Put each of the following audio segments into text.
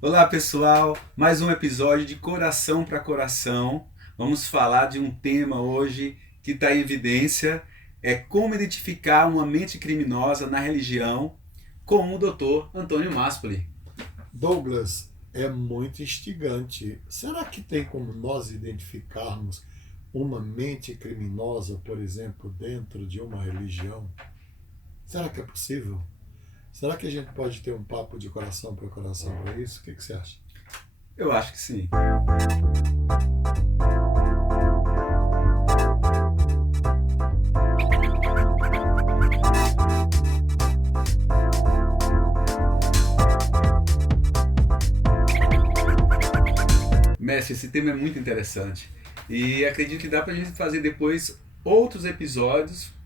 Olá pessoal, mais um episódio de Coração para Coração. Vamos falar de um tema hoje que está em evidência, é como identificar uma mente criminosa na religião com o Dr. Antônio Maspoli. Douglas, é muito instigante. Será que tem como nós identificarmos uma mente criminosa, por exemplo, dentro de uma religião? Será que é possível? Será que a gente pode ter um papo de coração para coração para isso? O que você acha? Eu acho que sim. Mestre, esse tema é muito interessante e acredito que dá para a gente fazer depois outros episódios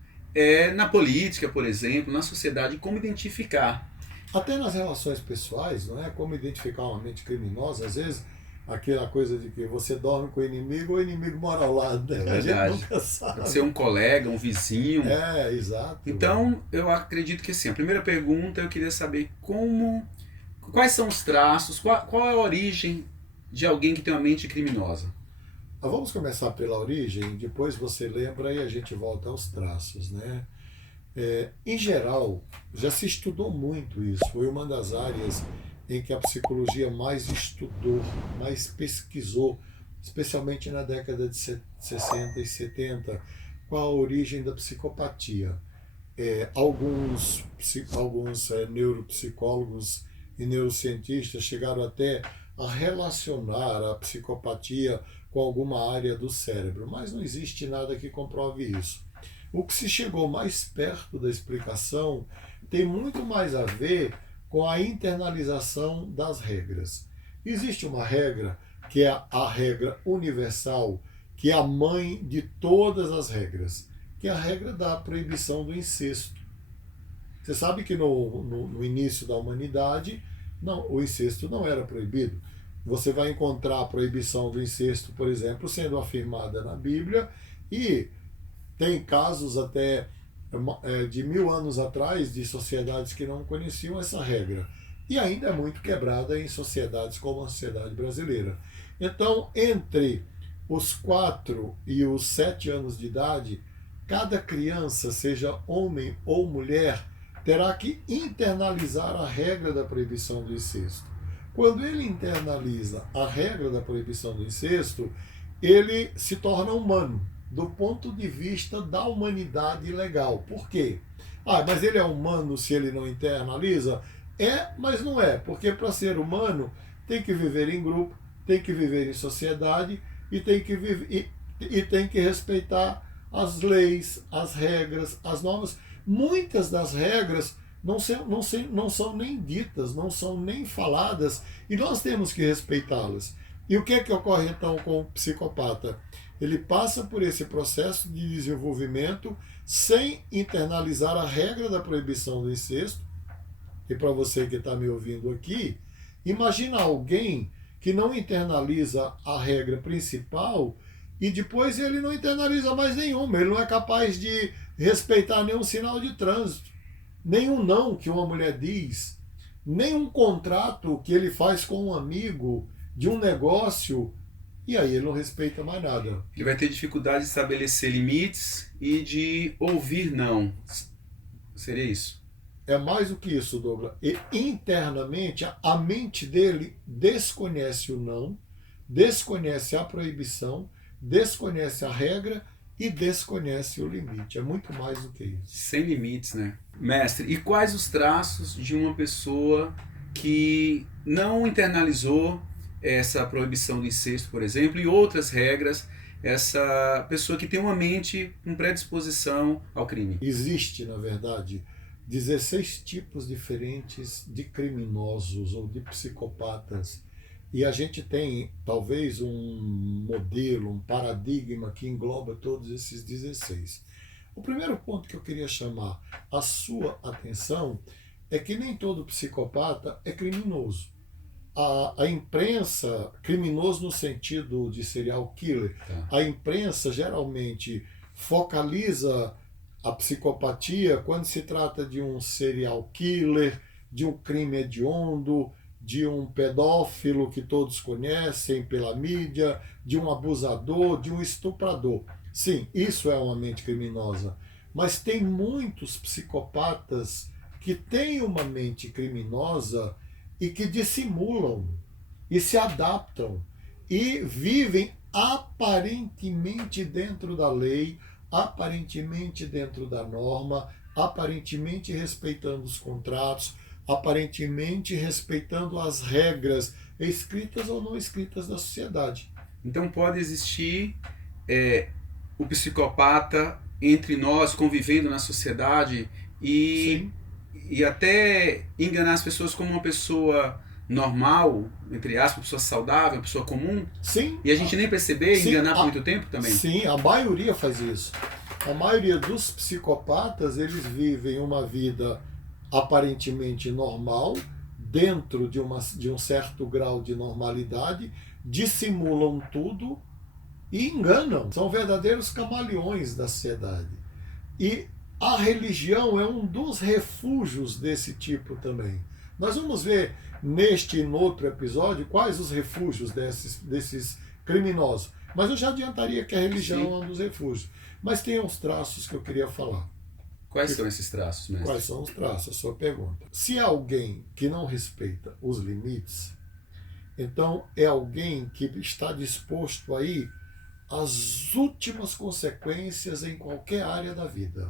na política, por exemplo, na sociedade, como identificar. Até nas relações pessoais, não é? Como identificar uma mente criminosa, às vezes aquela coisa de que você dorme com o inimigo mora ao lado, É né? A gente verdade. nunca Pode ser sabe. um colega, um vizinho. É, exato. Então, eu acredito que sim. A primeira pergunta eu queria saber quais são os traços, qual é a origem de alguém que tem uma mente criminosa. Vamos começar pela origem, depois você lembra e a gente volta aos traços, né? Em geral, já se estudou muito isso. Foi uma das áreas em que a psicologia mais estudou, mais pesquisou, especialmente na década de 60 e 70, qual a origem da psicopatia. Alguns neuropsicólogos e neurocientistas chegaram até a relacionar a psicopatia com alguma área do cérebro, mas não existe nada que comprove isso. O que se chegou mais perto da explicação tem muito mais a ver com a internalização das regras. Existe uma regra que é a regra universal, que é a mãe de todas as regras, que é a regra da proibição do incesto. Você sabe que no início da humanidade, não, o incesto não era proibido. Você vai encontrar a proibição do incesto, por exemplo, sendo afirmada na Bíblia, e tem casos até de 1000 anos atrás de sociedades que não conheciam essa regra. E ainda é muito quebrada em sociedades como a sociedade brasileira. Então, entre os 4 e os 7 anos de idade, cada criança, seja homem ou mulher, terá que internalizar a regra da proibição do incesto. Quando ele internaliza a regra da proibição do incesto, ele se torna humano, do ponto de vista da humanidade legal. Por quê? Mas ele é humano se ele não internaliza? É, mas não é, porque para ser humano tem que viver em grupo, tem que viver em sociedade e tem que respeitar as leis, as regras, as normas. Muitas das regras não são nem ditas, não são nem faladas, e nós temos que respeitá-las. E o que é que ocorre então com o psicopata? Ele passa por esse processo de desenvolvimento sem internalizar a regra da proibição do incesto. E para você que está me ouvindo aqui, imagina alguém que não internaliza a regra principal e depois ele não internaliza mais nenhuma. Ele não é capaz de respeitar nenhum sinal de trânsito, nenhum não que uma mulher diz, nenhum contrato que ele faz com um amigo de um negócio, e aí ele não respeita mais nada. Ele vai ter dificuldade de estabelecer limites e de ouvir não. Seria isso? É mais do que isso, Douglas. E internamente, a mente dele desconhece o não, desconhece a proibição, desconhece a regra e desconhece o limite. É muito mais do que isso. Sem limites, né? Mestre, e quais os traços de uma pessoa que não internalizou essa proibição do incesto, por exemplo, e outras regras, essa pessoa que tem uma mente com predisposição ao crime? Existe, na verdade, 16 tipos diferentes de criminosos ou de psicopatas. E a gente tem talvez um modelo, um paradigma que engloba todos esses 16. O primeiro ponto que eu queria chamar a sua atenção é que nem todo psicopata é criminoso. A imprensa, criminoso no sentido de serial killer, Tá. a imprensa geralmente focaliza a psicopatia quando se trata de um serial killer, de um crime hediondo, de um pedófilo que todos conhecem pela mídia, de um abusador, de um estuprador. Sim, isso é uma mente criminosa. Mas tem muitos psicopatas que têm uma mente criminosa e que dissimulam e se adaptam e vivem aparentemente dentro da lei, aparentemente dentro da norma, aparentemente respeitando os contratos, aparentemente respeitando as regras escritas ou não escritas da sociedade. Então pode existir o psicopata entre nós, convivendo na sociedade e, Sim. e até enganar as pessoas como uma pessoa normal, entre aspas, uma pessoa saudável, uma pessoa comum, Sim. e a gente nem perceber, Sim, enganar por muito tempo também. Sim, a maioria faz isso. A maioria dos psicopatas, eles vivem uma vida aparentemente normal, dentro de um certo grau de normalidade, dissimulam tudo e enganam. São verdadeiros camaleões da sociedade. E a religião é um dos refúgios desse tipo também. Nós vamos ver neste e no outro episódio quais os refúgios desses criminosos. Mas eu já adiantaria que a religião é um dos refúgios. Mas tem uns traços que eu queria falar. Quais são esses traços, mestre? Quais são os traços? A sua pergunta. Se é alguém que não respeita os limites, então é alguém que está disposto a ir às últimas consequências em qualquer área da vida.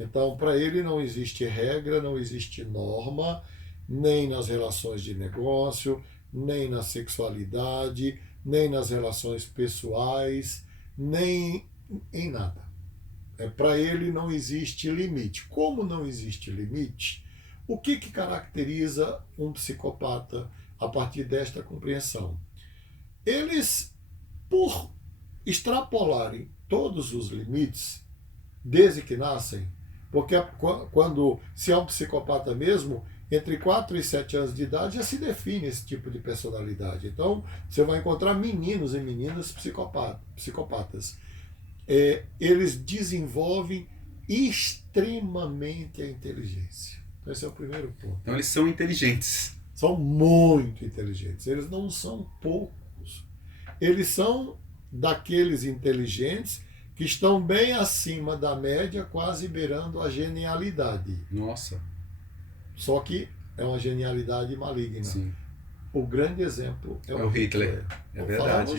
Então, para ele não existe regra, não existe norma, nem nas relações de negócio, nem na sexualidade, nem nas relações pessoais, nem em nada. Para ele não existe limite. Como não existe limite, o que caracteriza um psicopata a partir desta compreensão? Eles, por extrapolarem todos os limites, desde que nascem, porque quando se é um psicopata mesmo, entre 4 e 7 anos de idade já se define esse tipo de personalidade. Então, você vai encontrar meninos e meninas psicopatas. Eles desenvolvem extremamente a inteligência. Esse é o primeiro ponto. Então eles são inteligentes. São muito inteligentes. Eles não são poucos. Eles são daqueles inteligentes que estão bem acima da média, quase beirando a genialidade. Nossa. Só que é uma genialidade maligna. Sim. O grande exemplo é o Hitler. É verdade.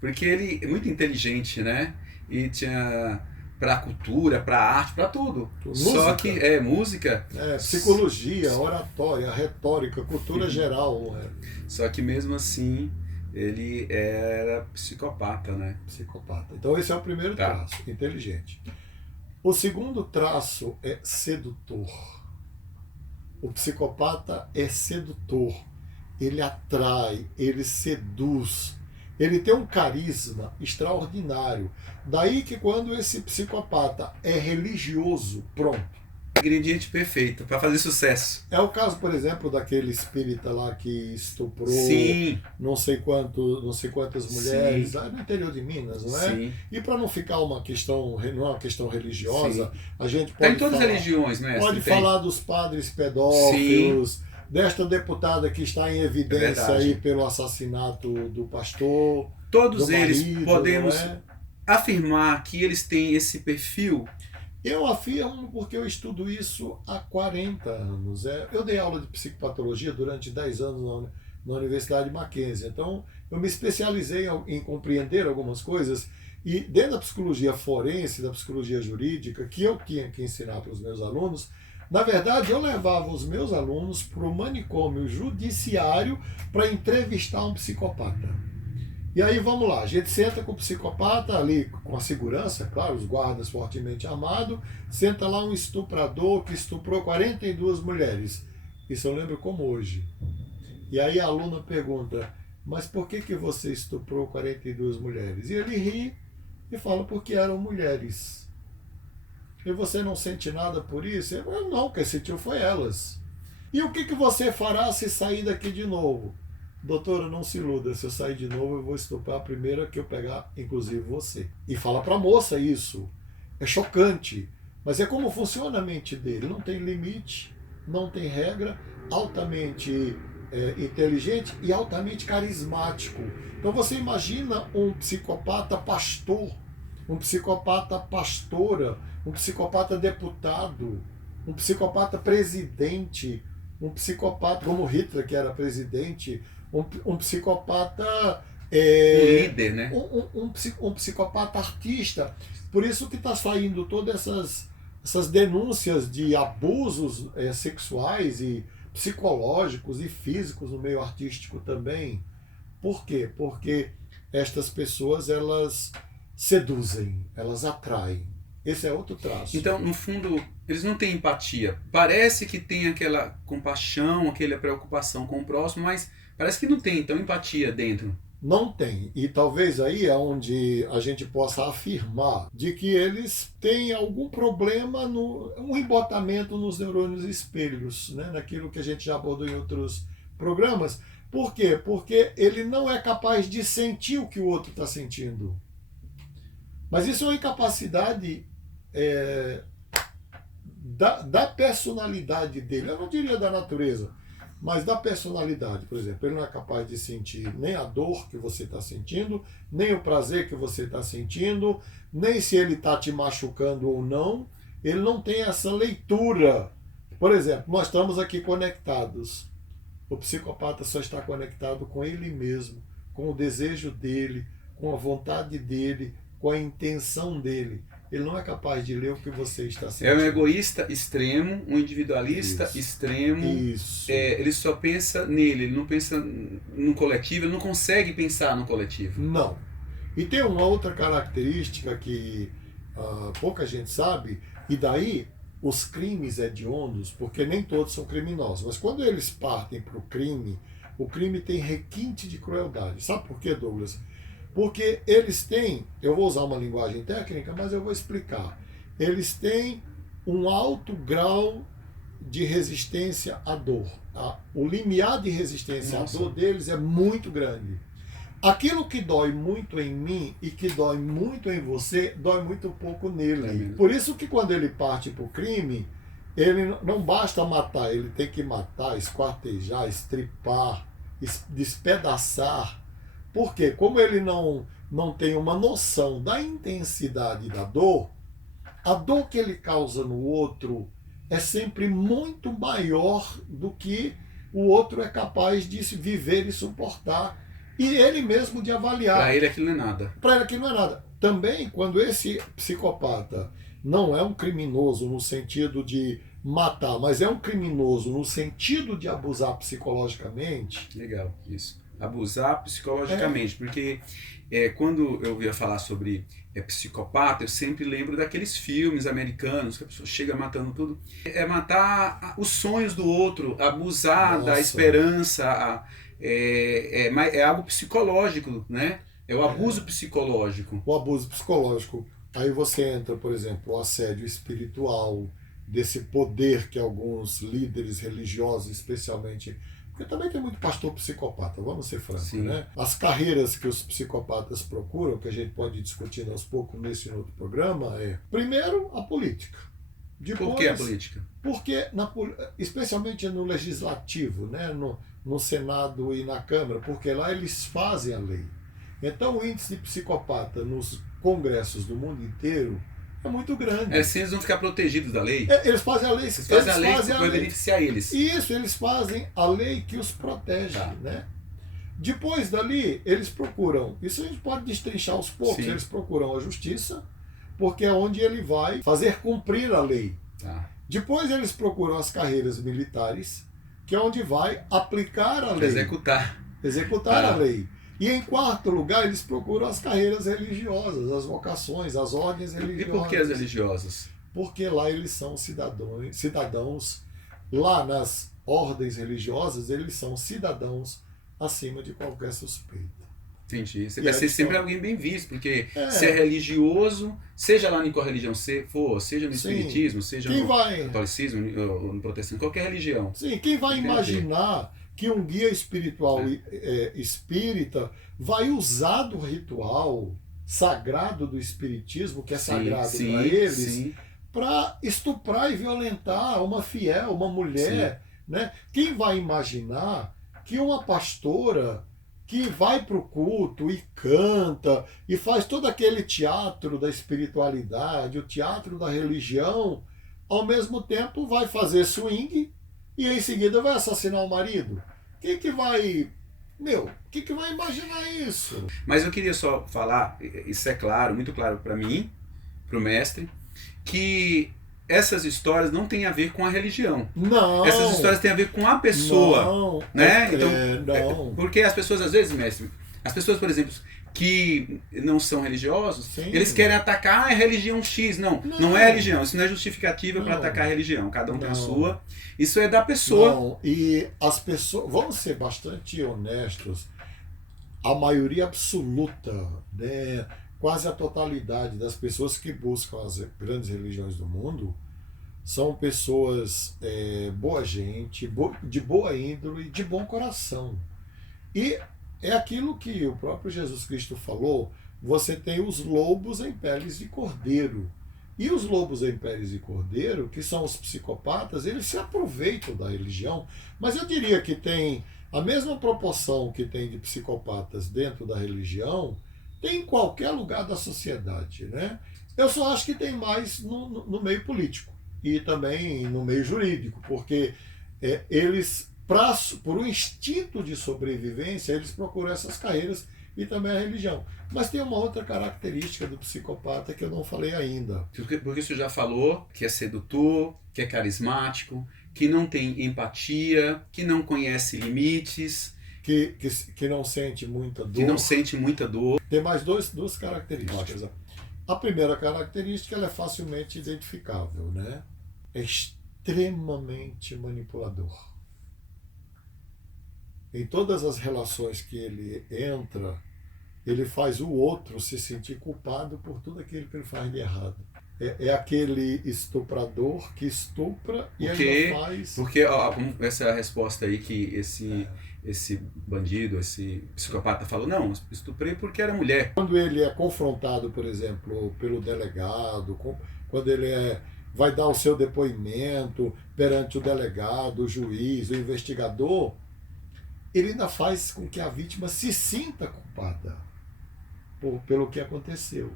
Porque ele é muito inteligente, né? E tinha para cultura, para arte, para tudo. Música. Só que música, psicologia, oratória, retórica, cultura geral. Só que mesmo assim ele era psicopata, né? Psicopata. Então esse é o primeiro traço, inteligente. O segundo traço é sedutor. O psicopata é sedutor. Ele atrai, ele seduz, ele tem um carisma extraordinário. Daí que quando esse psicopata é religioso, pronto. Ingrediente perfeito para fazer sucesso. É o caso, por exemplo, daquele espírita lá que estuprou não sei quantas mulheres, lá no interior de Minas, não é? Sim. E para não ficar não é uma questão religiosa, a gente pode tem em todas as religiões, mestre. Pode falar dos padres pedófilos, desta deputada que está em evidência aí pelo assassinato do pastor. Todos do eles marido, podemos afirmar que eles têm esse perfil. Eu afirmo porque eu estudo isso há 40 anos. Eu dei aula de psicopatologia durante 10 anos na Universidade Mackenzie. Então, eu me especializei em compreender algumas coisas. E dentro da psicologia forense, da psicologia jurídica, que eu tinha que ensinar para os meus alunos, na verdade, eu levava os meus alunos para o manicômio judiciário para entrevistar um psicopata. E aí vamos lá, a gente senta com o psicopata ali, com a segurança, claro, os guardas fortemente armados, senta lá um estuprador que estuprou 42 mulheres. Isso eu lembro como hoje. E aí a aluna pergunta, mas por que você estuprou 42 mulheres? E ele ri e fala, porque eram mulheres. E você não sente nada por isso? Eu não, quem sentiu foi elas. E o que você fará se sair daqui de novo? Doutora, não se iluda, se eu sair de novo eu vou estuprar a primeira que eu pegar, inclusive você. E fala para a moça isso. É chocante, mas é como funciona a mente dele. Não tem limite, não tem regra, altamente inteligente e altamente carismático. Então você imagina um psicopata pastor, um psicopata pastora, um psicopata deputado, um psicopata presidente, um psicopata como Hitler, que era presidente, um psicopata... Um líder, né? Um psicopata artista. Por isso que está saindo todas essas denúncias de abusos sexuais e psicológicos e físicos no meio artístico também. Por quê? Porque estas pessoas, elas seduzem, elas atraem. Esse é outro traço. Então, no fundo, eles não têm empatia. Parece que tem aquela compaixão, aquela preocupação com o próximo, mas parece que não tem, então, empatia dentro. Não tem. E talvez aí é onde a gente possa afirmar de que eles têm algum problema, um embotamento nos neurônios espelhos, né? Naquilo que a gente já abordou em outros programas. Por quê? Porque ele não é capaz de sentir o que o outro está sentindo. Mas isso é uma incapacidade da personalidade dele. Eu não diria da natureza, mas da personalidade. Por exemplo, ele não é capaz de sentir nem a dor que você está sentindo, nem o prazer que você está sentindo, nem se ele está te machucando ou não. Ele não tem essa leitura. Por exemplo, nós estamos aqui conectados. O psicopata só está conectado com ele mesmo, com o desejo dele, com a vontade dele, com a intenção dele. Ele não é capaz de ler o que você está sentindo. É um egoísta extremo, um individualista extremo. Isso. Ele só pensa nele, ele não pensa no coletivo, ele não consegue pensar no coletivo. Não. E tem uma outra característica que pouca gente sabe, e daí os crimes hediondos, porque nem todos são criminosos, mas quando eles partem para o crime tem requinte de crueldade. Sabe por quê, Douglas? Porque eles têm, eu vou usar uma linguagem técnica, mas eu vou explicar. Eles têm um alto grau de resistência à dor. O limiar de resistência à dor deles é muito grande. Aquilo que dói muito em mim e que dói muito em você, dói muito pouco nele. Por isso que quando ele parte para o crime, ele não basta matar, ele tem que matar, esquartejar, estripar, despedaçar. Porque como ele não tem uma noção da intensidade da dor, a dor que ele causa no outro é sempre muito maior do que o outro é capaz de viver e suportar. E ele mesmo de avaliar. Para ele aquilo não é nada. Para ele aquilo não é nada. Também, quando esse psicopata não é um criminoso no sentido de matar, mas é um criminoso no sentido de abusar psicologicamente. Legal, isso. Abusar psicologicamente, porque quando eu ouvia falar sobre psicopata, eu sempre lembro daqueles filmes americanos que a pessoa chega matando tudo. É matar os sonhos do outro, abusar da esperança, é algo psicológico, né? É o abuso psicológico. O abuso psicológico. Aí você entra, por exemplo, o assédio espiritual, desse poder que alguns líderes religiosos, especialmente... Porque também tem muito pastor psicopata, vamos ser francos, né? As carreiras que os psicopatas procuram, que a gente pode discutir aos poucos nesse outro programa, primeiro, a política. Depois, por que a política? Porque, especialmente no legislativo, né? No Senado e na Câmara, porque lá eles fazem a lei. Então o índice de psicopata nos congressos do mundo inteiro é muito grande. Assim eles vão ficar protegidos da lei? Eles fazem a lei. Eles fazem a lei que vai beneficiar eles. Isso, eles fazem a lei que os protege. Né? Depois dali, eles procuram, isso a gente pode destrinchar aos poucos, eles procuram a justiça, porque é onde ele vai fazer cumprir a lei. Depois eles procuram as carreiras militares, que é onde vai aplicar a lei. Executar a lei. E em quarto lugar, eles procuram as carreiras religiosas, as vocações, as ordens religiosas. E por que as religiosas? Porque lá eles são cidadãos, lá nas ordens religiosas, eles são cidadãos acima de qualquer suspeita. Entendi. Você vai ser sempre alguém bem visto, porque se é religioso, seja lá em qual religião você for, seja no espiritismo, seja no catolicismo, no protestantismo, qualquer religião. Sim, quem vai imaginar que um guia espiritual espírita vai usar do ritual sagrado do espiritismo, que é sagrado para eles, para estuprar e violentar uma fiel, uma mulher, né? Quem vai imaginar que uma pastora que vai para o culto e canta e faz todo aquele teatro da espiritualidade, o teatro da religião, ao mesmo tempo vai fazer swing e em seguida vai assassinar o marido. Quem que vai... quem que vai imaginar isso? Mas eu queria só falar, isso é claro, muito claro para mim, para o mestre, que essas histórias não têm a ver com a religião. Não. Essas histórias têm a ver com a pessoa. Não. Né? Não. Porque as pessoas, às vezes, mestre, as pessoas, por exemplo, que não são religiosos, Sim. eles querem atacar a religião X. Não é religião. Isso não é justificativa para atacar a religião. Cada um tem a sua. Isso é da pessoa. Não. E as pessoas, vamos ser bastante honestos, a maioria absoluta, né, quase a totalidade das pessoas que buscam as grandes religiões do mundo são pessoas boa gente, de boa índole, de bom coração. E é aquilo que o próprio Jesus Cristo falou, você tem os lobos em peles de cordeiro. E os lobos em peles de cordeiro, que são os psicopatas, eles se aproveitam da religião, mas eu diria que tem a mesma proporção que tem de psicopatas dentro da religião, tem em qualquer lugar da sociedade, né? Eu só acho que tem mais no meio político e também no meio jurídico, porque eles, por um instinto de sobrevivência, eles procuram essas carreiras e também a religião. Mas tem uma outra característica do psicopata que eu não falei ainda. Porque você já falou que é sedutor, que é carismático, que não tem empatia, que não conhece limites, que não sente muita dor. Que não sente muita dor. Tem mais duas características. A primeira característica, ela é facilmente identificável, né? É extremamente manipulador. Em todas as relações que ele entra, ele faz o outro se sentir culpado por tudo aquilo que ele faz de errado. É aquele estuprador que estupra e ainda faz... Porque essa é a resposta aí que esse bandido, esse psicopata falou, não, estuprei porque era mulher. Quando ele é confrontado, por exemplo, pelo delegado, quando ele vai dar o seu depoimento perante o delegado, o juiz, o investigador, ele ainda faz com que a vítima se sinta culpada pelo que aconteceu.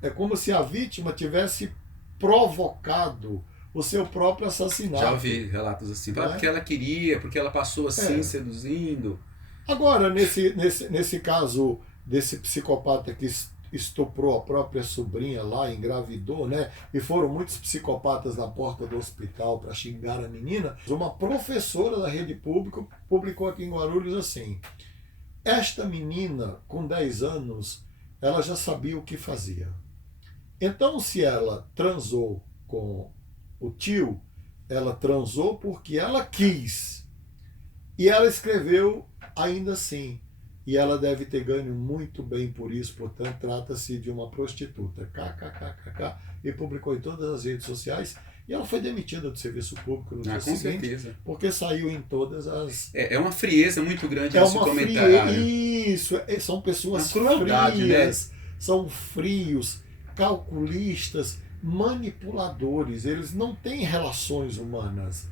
É como se a vítima tivesse provocado o seu próprio assassinato. Já ouvi relatos assim, porque ela queria, porque ela passou assim, seduzindo. Agora, nesse caso desse psicopata que estuprou a própria sobrinha lá, engravidou, né? E foram muitos psicopatas na porta do hospital para xingar a menina. Uma professora da rede pública publicou aqui em Guarulhos assim: esta menina, com 10 anos, ela já sabia o que fazia. Então, se ela transou com o tio, ela transou porque ela quis. E ela escreveu ainda assim. E ela deve ter ganho muito bem por isso, portanto, trata-se de uma prostituta. KKKKK. E publicou em todas as redes sociais. E ela foi demitida do serviço público no dia seguinte, certeza. Porque saiu em todas as... É uma frieza muito grande nesse comentário. Isso, são pessoas frias, né? São frios, calculistas, manipuladores. Eles não têm relações humanas.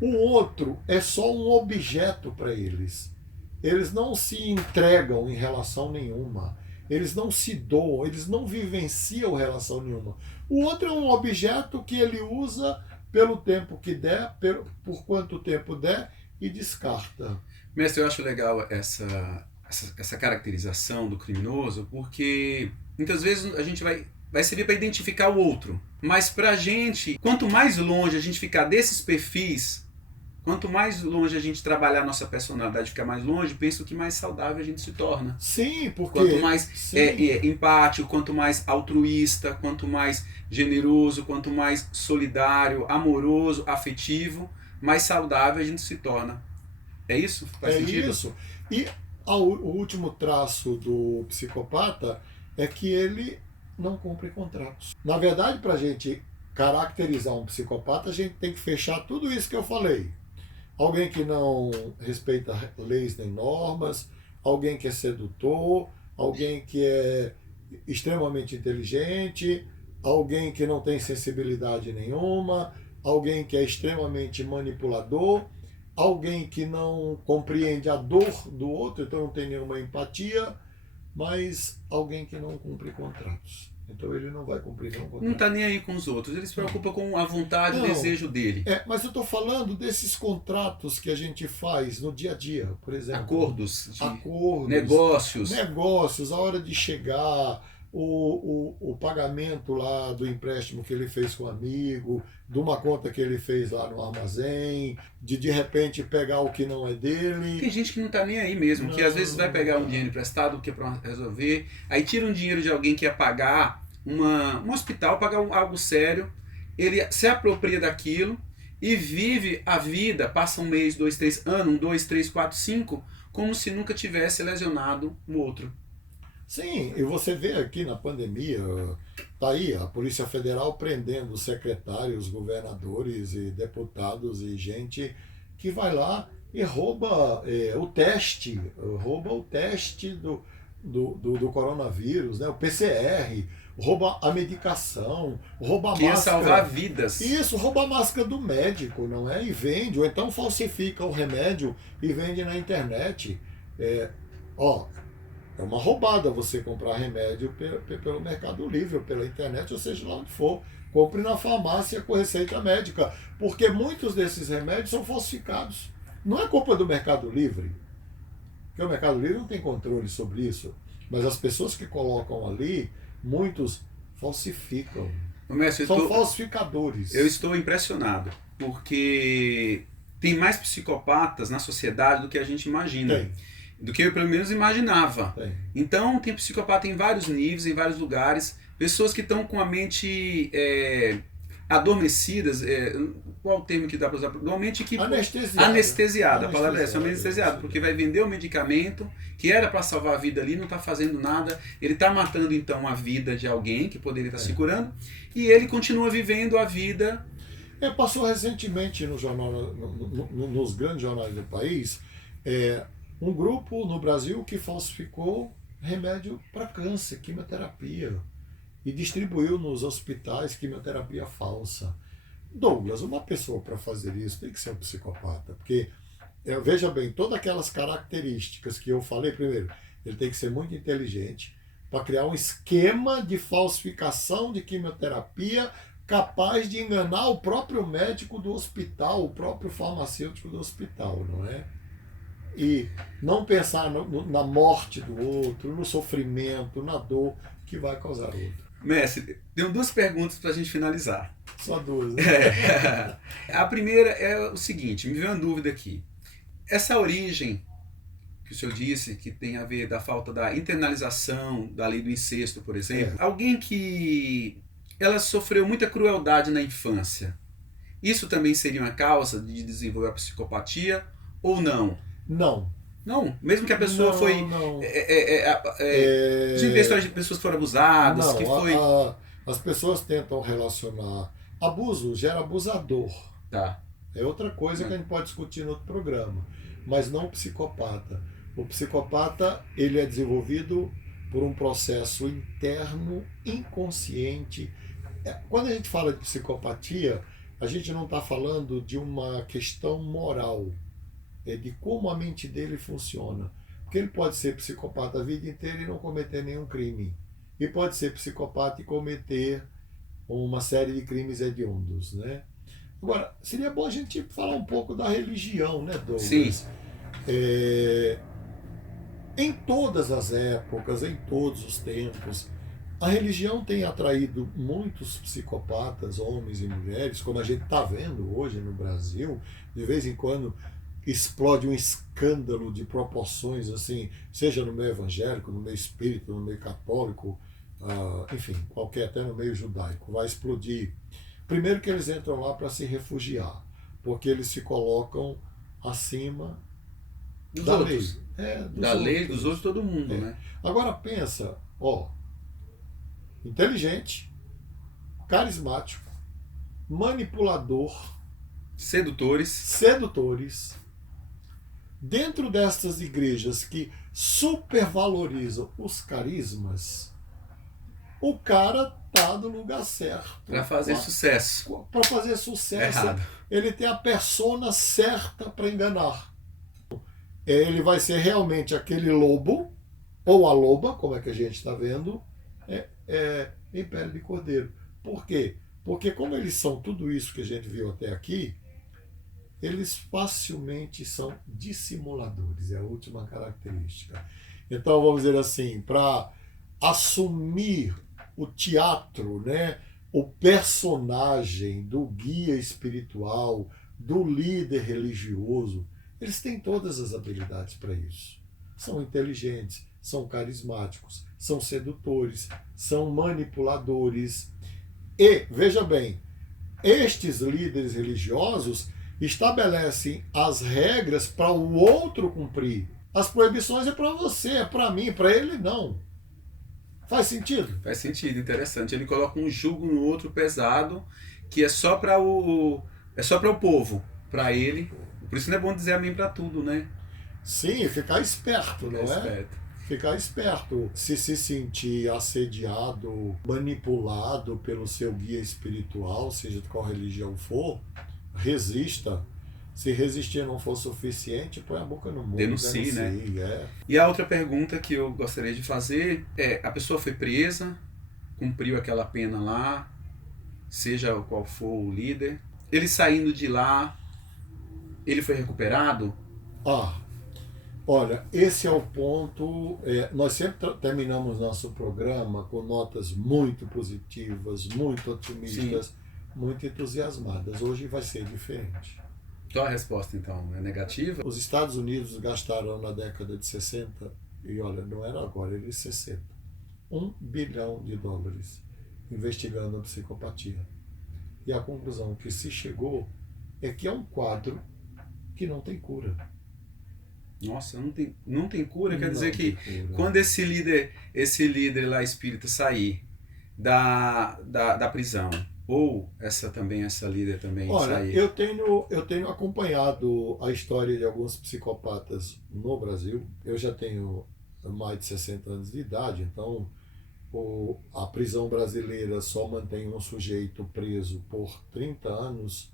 O outro é só um objeto para eles. Eles não se entregam em relação nenhuma. Eles não se doam, eles não vivenciam relação nenhuma. O outro é um objeto que ele usa pelo tempo que der, por quanto tempo der, e descarta. Mestre, eu acho legal essa caracterização do criminoso, porque muitas vezes a gente vai servir para identificar o outro. Mas para a gente, quanto mais longe a gente ficar desses perfis, quanto mais longe a gente trabalhar a nossa personalidade, ficar mais longe, penso que mais saudável a gente se torna. Sim, porque... Quanto mais empático, quanto mais altruísta, quanto mais generoso, quanto mais solidário, amoroso, afetivo, mais saudável a gente se torna. É isso? Faz sentido? É isso. E o último traço do psicopata é que ele não cumpre contratos. Na verdade, para a gente caracterizar um psicopata, a gente tem que fechar tudo isso que eu falei. Alguém que não respeita leis nem normas, alguém que é sedutor, alguém que é extremamente inteligente, alguém que não tem sensibilidade nenhuma, alguém que é extremamente manipulador alguém que não compreende a dor do outro, então não tem nenhuma empatia, mas alguém que não cumpre contratos. Então ele não vai cumprir nenhum contrato. Não está nem aí com os outros, ele se preocupa com a vontade e o desejo dele. Mas eu estou falando desses contratos que a gente faz no dia a dia, por exemplo. Acordos, negócios. Negócios, a hora de chegar, o pagamento lá do empréstimo que ele fez com um amigo, de uma conta que ele fez lá no armazém, de repente pegar o que não é dele. Tem gente que não está nem aí mesmo, que às vezes vai pegar um dinheiro emprestado que é para resolver, aí tira um dinheiro de alguém que ia pagar um hospital, pagar algo sério, ele se apropria daquilo e vive a vida, passa um mês, 2, 3 anos, 1, 2, 3, 4, 5, como se nunca tivesse lesionado o outro. Sim, e você vê aqui na pandemia, tá aí a Polícia Federal prendendo secretários, governadores e deputados e gente que vai lá e rouba o teste do coronavírus, né? O PCR, rouba a medicação, rouba a máscara. Que ia salvar vidas. Isso, rouba a máscara do médico, não é? E vende, ou então falsifica o remédio e vende na internet. É uma roubada você comprar remédio pelo Mercado Livre, ou pela internet, ou seja lá onde for. Compre na farmácia com receita médica, porque muitos desses remédios são falsificados. Não é culpa do Mercado Livre, porque o Mercado Livre não tem controle sobre isso, mas as pessoas que colocam ali, muitos falsificam. São falsificadores. Eu estou impressionado, porque tem mais psicopatas na sociedade do que a gente imagina. Tem. Do que eu pelo menos imaginava. Tem. Então tem psicopata em vários níveis, em vários lugares, pessoas que estão com a mente adormecidas, qual o termo que dá para usar? Normalmente que anestesiada, a palavra é essa, anestesiada, porque vai vender o medicamento que era para salvar a vida ali, não está fazendo nada, ele está matando então a vida de alguém que poderia estar se curando, e ele continua vivendo a vida. Passou recentemente no jornal, nos grandes jornais do país, um grupo no Brasil que falsificou remédio para câncer, quimioterapia, e distribuiu nos hospitais quimioterapia falsa. Douglas, uma pessoa para fazer isso tem que ser um psicopata, porque, veja bem, todas aquelas características que eu falei, primeiro, ele tem que ser muito inteligente para criar um esquema de falsificação de quimioterapia capaz de enganar o próprio médico do hospital, o próprio farmacêutico do hospital, não é? E não pensar na morte do outro, no sofrimento, na dor que vai causar o outro. Mestre, tenho duas perguntas para a gente finalizar. Só duas, né? A primeira é o seguinte, me veio uma dúvida aqui. Essa origem que o senhor disse, que tem a ver da falta da internalização da lei do incesto, por exemplo, alguém que ela sofreu muita crueldade na infância, isso também seria uma causa de desenvolver a psicopatia ou não? Não. Não, mesmo que a pessoa Não. de pessoas foram abusadas, não, que foi... As pessoas tentam relacionar. Abuso gera abusador. Tá. É outra coisa que a gente pode discutir no outro programa. Mas não o psicopata. O psicopata, ele é desenvolvido por um processo interno, inconsciente. Quando a gente fala de psicopatia, a gente não está falando de uma questão moral. De como a mente dele funciona. Porque ele pode ser psicopata a vida inteira e não cometer nenhum crime. E pode ser psicopata e cometer uma série de crimes hediondos, né? Agora, seria bom a gente falar um pouco da religião, né, Douglas? Sim. Em todas as épocas, em todos os tempos, a religião tem atraído muitos psicopatas, homens e mulheres, como a gente está vendo hoje no Brasil. De vez em quando explode um escândalo de proporções, assim, seja no meio evangélico, no meio espírita, no meio católico, enfim, até no meio judaico, vai explodir. Primeiro que eles entram lá para se refugiar, porque eles se colocam acima da lei. Da lei, dos outros, todo mundo, né? Agora pensa, inteligente, carismático, manipulador, sedutores, dentro destas igrejas que supervalorizam os carismas, o cara está no lugar certo. Para fazer sucesso. Para fazer sucesso, Errado. ele tem a persona certa para enganar. Ele vai ser realmente aquele lobo, ou a loba, como é que a gente está vendo, em pele de cordeiro. Por quê? Porque como eles são tudo isso que a gente viu até aqui, eles facilmente são dissimuladores, é a última característica. Então, vamos dizer assim, para assumir o teatro, né, o personagem do guia espiritual, do líder religioso, eles têm todas as habilidades para isso. São inteligentes, são carismáticos, são sedutores, são manipuladores. E, veja bem, estes líderes religiosos estabelecem as regras para o outro cumprir. As proibições é para você, é para mim, para ele não. Faz sentido? Faz sentido, interessante. Ele coloca um jugo no outro pesado, que é só para o povo, para ele. Por isso não é bom dizer amém para tudo, né? Sim, ficar esperto, não é? Esperto. Ficar esperto. Se sentir assediado, manipulado pelo seu guia espiritual, seja de qual religião for, resista. Se resistir não for suficiente, põe a boca no mundo. Denuncie, né? E a outra pergunta que eu gostaria de fazer é, a pessoa foi presa, cumpriu aquela pena lá, seja qual for o líder, ele saindo de lá, ele foi recuperado? Olha, esse é o ponto. Nós sempre terminamos nosso programa com notas muito positivas, muito otimistas, muito entusiasmadas. Hoje vai ser diferente. Qual a resposta, então? É negativa? Os Estados Unidos gastaram na década de 60, e olha, não era agora, era 60, $1 bilhão investigando a psicopatia. E a conclusão que se chegou é que é um quadro que não tem cura. Nossa, não tem cura? Quer dizer que cura. Quando esse líder lá espírita sair da prisão, ou essa líder também Olha, sair? eu tenho acompanhado a história de alguns psicopatas no Brasil. Eu já tenho mais de 60 anos de idade, então a prisão brasileira só mantém um sujeito preso por 30 anos.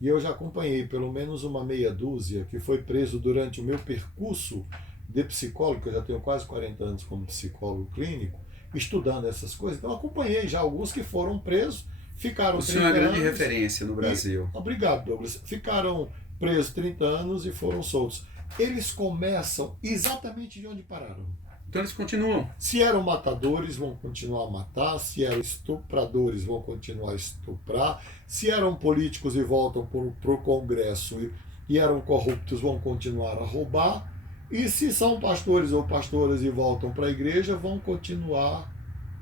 E eu já acompanhei pelo menos uma meia dúzia que foi preso durante o meu percurso de psicólogo, que eu já tenho quase 40 anos como psicólogo clínico, estudando essas coisas. Então acompanhei já alguns que foram presos, ficaram 30 anos. O senhor é grande referência no Brasil. Obrigado, Douglas. Ficaram presos 30 anos e foram soltos. Eles começam exatamente de onde pararam. Então eles continuam. Se eram matadores, vão continuar a matar. Se eram estupradores, vão continuar a estuprar. Se eram políticos e voltam para o Congresso e eram corruptos, vão continuar a roubar. E se são pastores ou pastoras e voltam para a igreja, vão continuar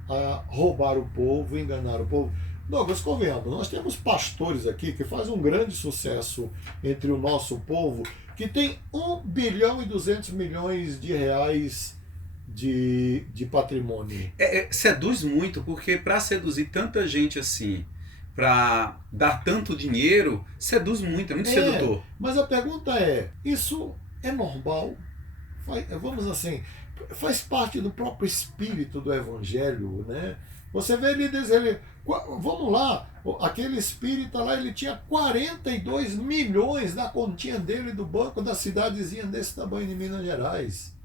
a roubar o povo, enganar o povo. Douglas, convenhamos, nós temos pastores aqui que fazem um grande sucesso entre o nosso povo, que tem $1 bilhão e 200 milhões de reais de patrimônio. Seduz muito, porque para seduzir tanta gente assim, para dar tanto dinheiro, seduz muito, é muito sedutor. Mas a pergunta é, isso é normal? Vamos assim, faz parte do próprio espírito do evangelho, né? Você vê vamos lá, aquele espírita lá, ele tinha 42 milhões na continha dele do banco da cidadezinha desse tamanho de Minas Gerais.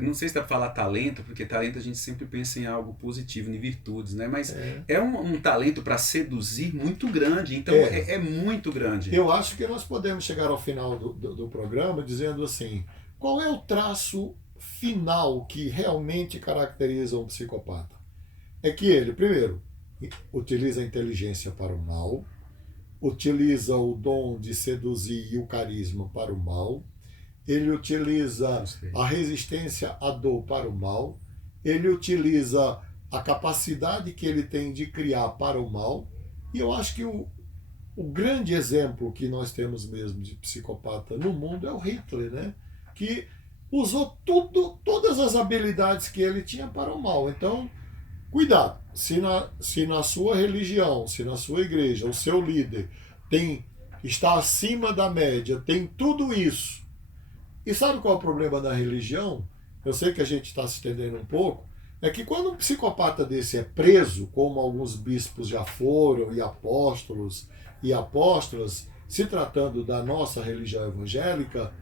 Não sei se dá para falar talento, porque talento a gente sempre pensa em algo positivo, em virtudes, né? Mas é um talento para seduzir muito grande, então é muito grande. Eu acho que nós podemos chegar ao final do programa dizendo assim, qual é o traço final que realmente caracteriza um psicopata? É que ele, primeiro, utiliza a inteligência para o mal, utiliza o dom de seduzir e o carisma para o mal, ele utiliza a resistência à dor para o mal, ele utiliza a capacidade que ele tem de criar para o mal, e eu acho que o grande exemplo que nós temos mesmo de psicopata no mundo é o Hitler, né? Que usou todas as habilidades que ele tinha para o mal. Então, cuidado, se na sua religião, se na sua igreja, o seu líder está acima da média, tem tudo isso. E sabe qual é o problema da religião? Eu sei que a gente está se estendendo um pouco, é que quando um psicopata desse é preso, como alguns bispos já foram, e apóstolas, se tratando da nossa religião evangélica,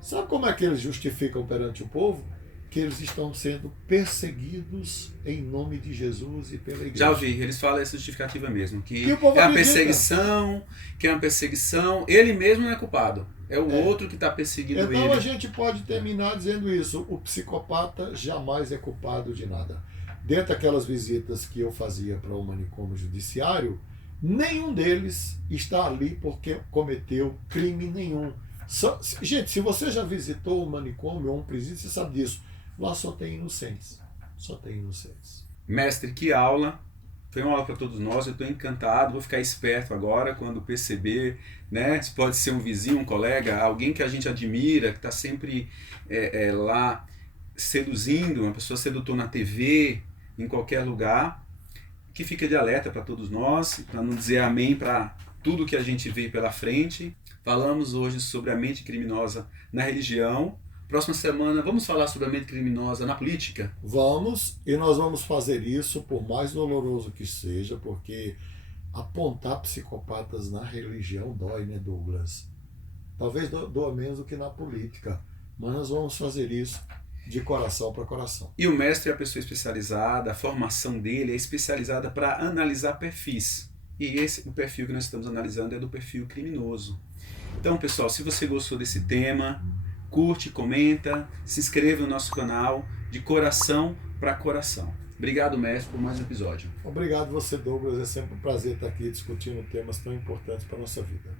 sabe como é que eles justificam perante o povo? Que eles estão sendo perseguidos em nome de Jesus e pela igreja. Já ouvi, eles falam essa justificativa mesmo, que o povo é uma perseguição, ele mesmo não é culpado, é o outro que está perseguindo ele. Então a gente pode terminar dizendo isso, o psicopata jamais é culpado de nada. Dentro daquelas visitas que eu fazia para o manicômio judiciário, nenhum deles está ali porque cometeu crime nenhum. Gente, se você já visitou um manicômio ou um presídio, você sabe disso. Lá só tem inocentes. Só tem inocentes. Mestre, que aula. Foi uma aula para todos nós. Eu estou encantado. Vou ficar esperto agora quando perceber, né? Pode ser um vizinho, um colega, alguém que a gente admira, que está sempre lá seduzindo, uma pessoa sedutora na TV, em qualquer lugar. Que fica de alerta para todos nós, para não dizer amém para tudo que a gente vê pela frente. Falamos hoje sobre a mente criminosa na religião. Próxima semana vamos falar sobre a mente criminosa na política? Vamos, e nós vamos fazer isso, por mais doloroso que seja, porque apontar psicopatas na religião dói, né, Douglas? Talvez doa menos do que na política, mas nós vamos fazer isso de coração para coração. E o mestre é a pessoa especializada, a formação dele é especializada para analisar perfis. E o perfil que nós estamos analisando é do perfil criminoso. Então, pessoal, se você gostou desse tema, curte, comenta, se inscreva no nosso canal, de coração para coração. Obrigado, mestre, por mais um episódio. Obrigado você, Douglas. É sempre um prazer estar aqui discutindo temas tão importantes para a nossa vida.